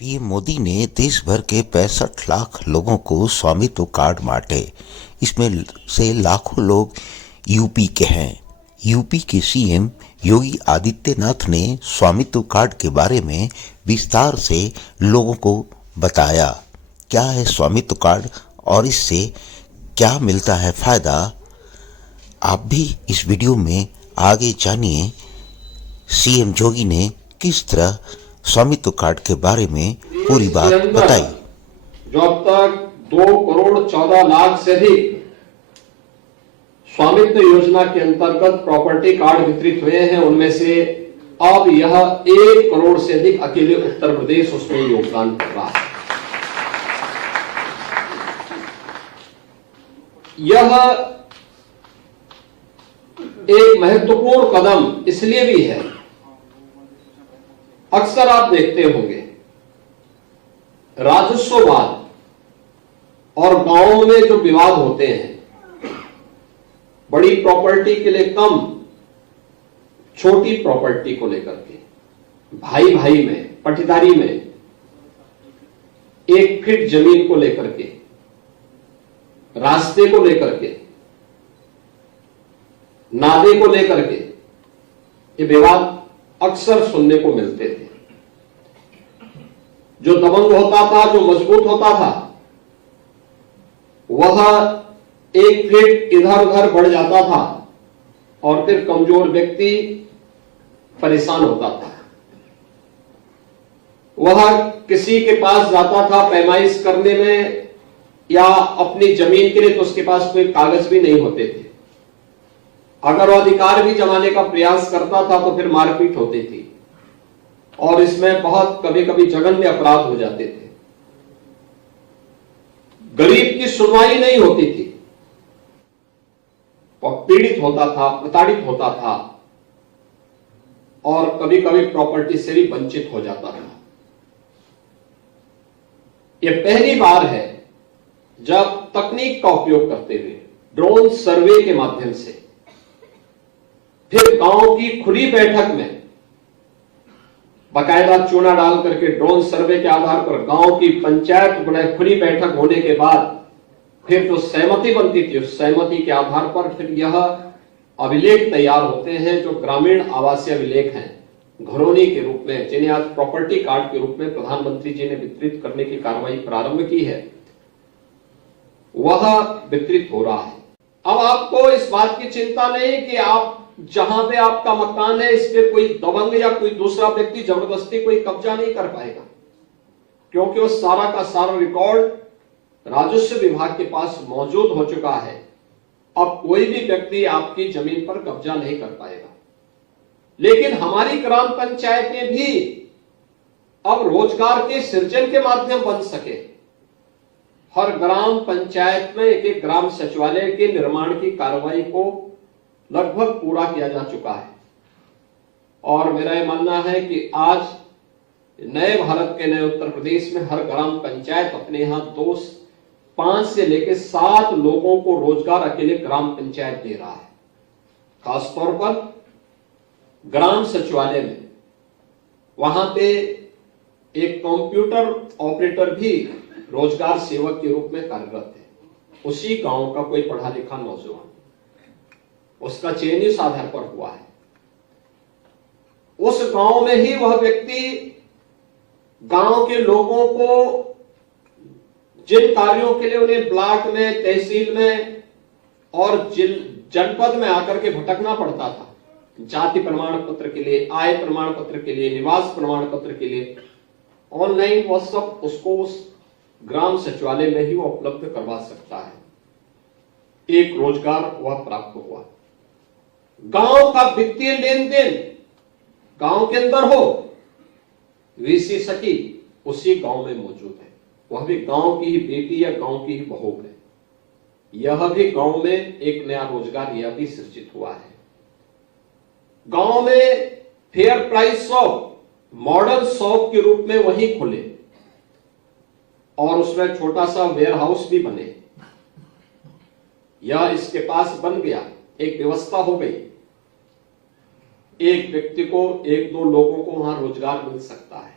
PM Modi ने देश भर के 65 लाख लोगों को स्वामित्व कार्ड बांटे। इसमें से लाखों लोग यूपी के हैं। यूपी के सीएम योगी आदित्यनाथ ने स्वामित्व कार्ड के बारे में विस्तार से लोगों को बताया। क्या है स्वामित्व कार्ड और इससे क्या मिलता है फायदा, आप भी इस वीडियो में आगे जानिए। सीएम योगी ने किस तरह स्वामित्व कार्ड के बारे में पूरी बात बताई। जो अब तक 2,14,00,000 से अधिक स्वामित्व योजना के अंतर्गत प्रॉपर्टी कार्ड वितरित हुए हैं, उनमें से अब यह 1 करोड़ से अधिक अकेले उत्तर प्रदेश उसमें योगदान कर रहा है। यह एक महत्वपूर्ण कदम इसलिए भी है, अक्सर आप देखते होंगे राजस्ववाद और गांवों में जो विवाद होते हैं, बड़ी प्रॉपर्टी के लिए कम, छोटी प्रॉपर्टी को लेकर के, भाई भाई में, पटीदारी में, 1 फीट जमीन को लेकर के, रास्ते को लेकर के, नादे को लेकर के, ये विवाद अक्सर सुनने को मिलते थे। जो दबंग होता था, जो मजबूत होता था, वह 1 फीट इधर उधर बढ़ जाता था और फिर कमजोर व्यक्ति परेशान होता था। वह किसी के पास जाता था पैमाइश करने में या अपनी जमीन के लिए, तो उसके पास कोई कागज भी नहीं होते थे। अगर वह अधिकार भी जमाने का प्रयास करता था तो फिर मारपीट होती थी और इसमें बहुत कभी कभी जघन्य अपराध हो जाते थे। गरीब की सुनवाई नहीं होती थी, वह पीड़ित होता था, प्रताड़ित होता था और कभी कभी प्रॉपर्टी से भी वंचित हो जाता था। यह पहली बार है जब तकनीक का उपयोग करते हुए ड्रोन सर्वे के माध्यम से, फिर गांव की खुली बैठक में बाकायदा चूना डाल करके ड्रोन सर्वे के आधार पर गांव की पंचायत खुली बैठक होने के बाद फिर जो सहमति बनती थी, उस सहमति के आधार पर फिर यह अभिलेख तैयार होते हैं, जो ग्रामीण आवासीय अभिलेख हैं, घरौनी के रूप में, जिन्हें आज प्रॉपर्टी कार्ड के रूप में प्रधानमंत्री जी ने वितरित करने की कार्रवाई प्रारंभ की है, वह वितरित हो रहा है। अब आपको इस बात की चिंता नहीं कि आप जहां पे आपका मकान है, इस पे कोई दबंग या कोई दूसरा व्यक्ति जबरदस्ती कोई कब्जा नहीं कर पाएगा, क्योंकि वो सारा का सारा रिकॉर्ड राजस्व विभाग के पास मौजूद हो चुका है। अब कोई भी व्यक्ति आपकी जमीन पर कब्जा नहीं कर पाएगा। लेकिन हमारी ग्राम पंचायतें भी अब रोजगार के सृजन के माध्यम बन सके। हर ग्राम पंचायत में एक ग्राम सचिवालय के निर्माण की कार्रवाई को लगभग पूरा किया जा चुका है और मेरा यह मानना है कि आज नए भारत के नए उत्तर प्रदेश में हर ग्राम पंचायत अपने यहां 5 से लेकर 7 लोगों को रोजगार अकेले ग्राम पंचायत दे रहा है। खासतौर पर ग्राम सचिवालय में, वहां पे एक कंप्यूटर ऑपरेटर भी रोजगार सेवक के रूप में कार्यरत है। उसी गांव का कोई पढ़ा लिखा नौजवान, उसका चयन इस आधार पर हुआ है। उस गांव में ही वह व्यक्ति गांव के लोगों को जिन कार्यों के लिए उन्हें ब्लॉक में, तहसील में और जनपद में आकर के भटकना पड़ता था, जाति प्रमाण पत्र के लिए, आय प्रमाण पत्र के लिए, निवास प्रमाण पत्र के लिए, ऑनलाइन वह सब उसको उस ग्राम सचिवालय में ही वो उपलब्ध करवा सकता है। एक रोजगार वह प्राप्त हुआ। गांव का वित्तीय लेन देन गांव के अंदर हो, वीसी सखी उसी गांव में मौजूद है, वह भी गांव की ही बेटी या गांव की ही बहू है। यह भी गांव में एक नया रोजगार यह भी सृजित हुआ है। गांव में fair price shop, model shop के रूप में वही खुले और उसमें छोटा सा वेयर हाउस भी बने। यह इसके पास बन गया, एक व्यवस्था हो गई, एक व्यक्ति को 1-2 लोगों को वहां रोजगार मिल सकता है।